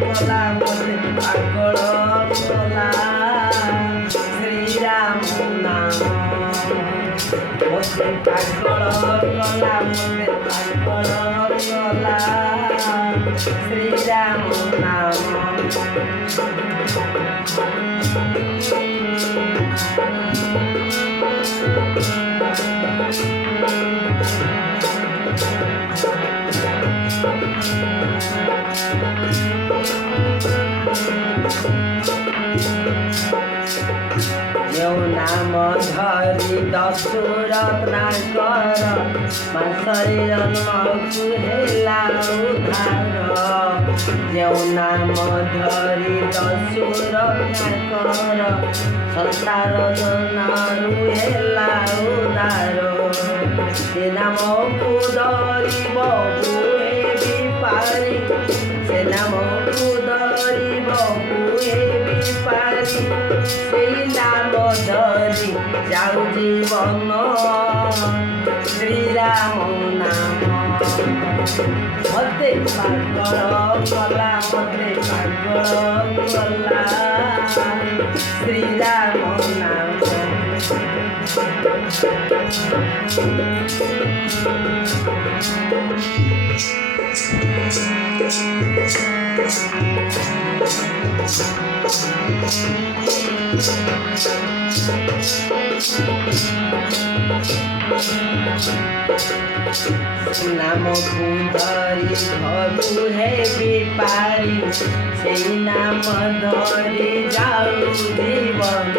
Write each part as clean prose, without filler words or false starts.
କଲା ମୋତେ ପାଗଳ କଲା ଶ୍ରୀରାମ ନାମ ମୋତେ ପାଗଳ କଲା ମୋତେ ପାଗଳ କଲା ଶ୍ରୀରାମ ନାମ ଯେଉଁ ନାମ ଧରି ଦଶୁର ତାଙ୍କର ମାସରେ ଜନ୍ମକୁ ହେଲା ଉଦ୍ଧାର ଯେଉଁ ନାମ ଧରି ଦଶୁର ତାଙ୍କର ସଂସାର ଜନ୍ମରୁ ହେଲା ଉଦ୍ଧାର ସେ ନାମକୁ ଧରିବ ହୁଏ ବିପାରି ସେ ନାମକୁ ଧରିବ ହୁଏ ବିପାରି ସେଇ ନାମ ଧରି ଯାଉ ଜୀବନ ଶ୍ରୀରାମ ନାମ ମୋତେ ପାଗଳ କଲା ମୋତେ ପାଗଳ କଲା ଶ୍ରୀରାମ ନାମ ନାମକୁ ଧରି ଘରୁ ହେବି ପାରି ସେଇ ନାମ ଧରି ଯାଉ ଜୀବନ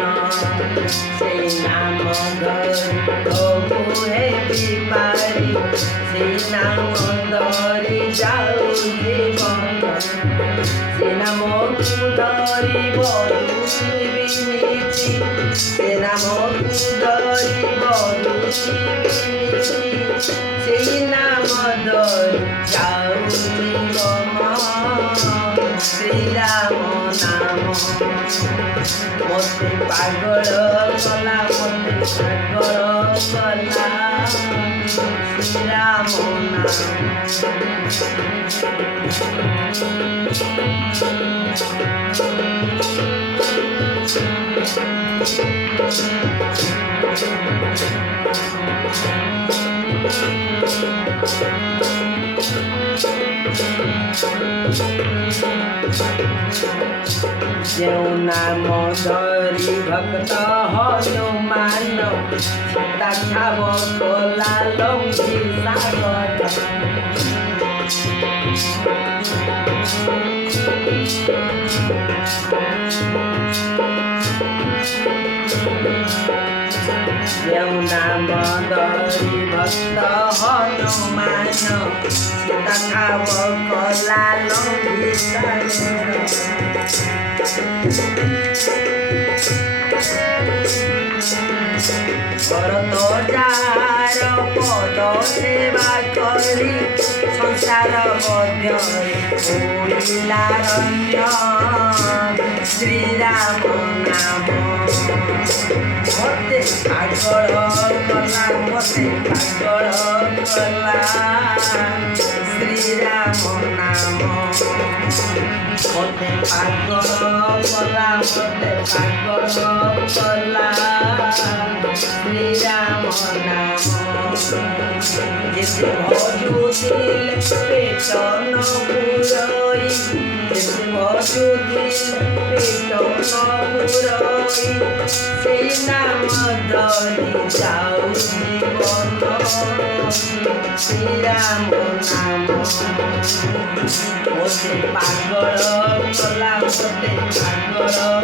ସେଇ ନାମ ଧରି ଘରୁ ହେବି ପାରି ସେଇ ନାମ ଧରି ଯାଉ ଜୀବନ ସେ ନାମକୁ ଧରିବ ରୁଚିବିନୀତି ସେ ନାମକୁ ଧରିବ ରୁଚିବିନୀତି ସେଇ ନାମ ଧରି ଯାଉ ଜୀବନ ଶ୍ରୀରାମ ନାମ ମୋତେ ପାଗଳ କଲା ମୋତେ ପାଗଳ କଲା ଶ୍ରୀରାମ ନାମ ଯେଉଁ ନାମ ଧରି ଭକ୍ତ ହନୁମାନ ସୀତା ଠାବ କଲା ଲଙ୍କି ସାଗର ଯେଉଁ ନାମ ଧରି ଭକ୍ତ ହନୁମାନ ସୀତା ଠାବ କଲା ଲଙ୍କି ସାଗର ଭରତ ଯାର ପଦ ସେବା କରି ସଂସାର ମଧ୍ୟରେ ଓଡ଼ିଲା ରଞ୍ଜ ଶ୍ରୀରାମ ନାମ ମୋତେ ପାଗଳ କଲା ମୋତେ ପାଗଳ କଲା ଶ୍ରୀରାମ ନାମ ମୋତେ ପାଗଳ କଲା ମୋତେ ପାଗଳ କଲା ଶ୍ରୀରାମ ନାମ ଯେତେ ଭଜୁଥିଲେ ପେଟ ନ ପୁରଇ ଯେତେ ଭଜୁଥିଲେ ପେଟ ନ ପୁରଇ ସେଇ ନାମ ଧରି ଯାଉ ଜୀବନ ଶ୍ରୀରାମ ନାମ ମୋତେ ପାଗଳ କଲା ମୋତେ ପାଗଳ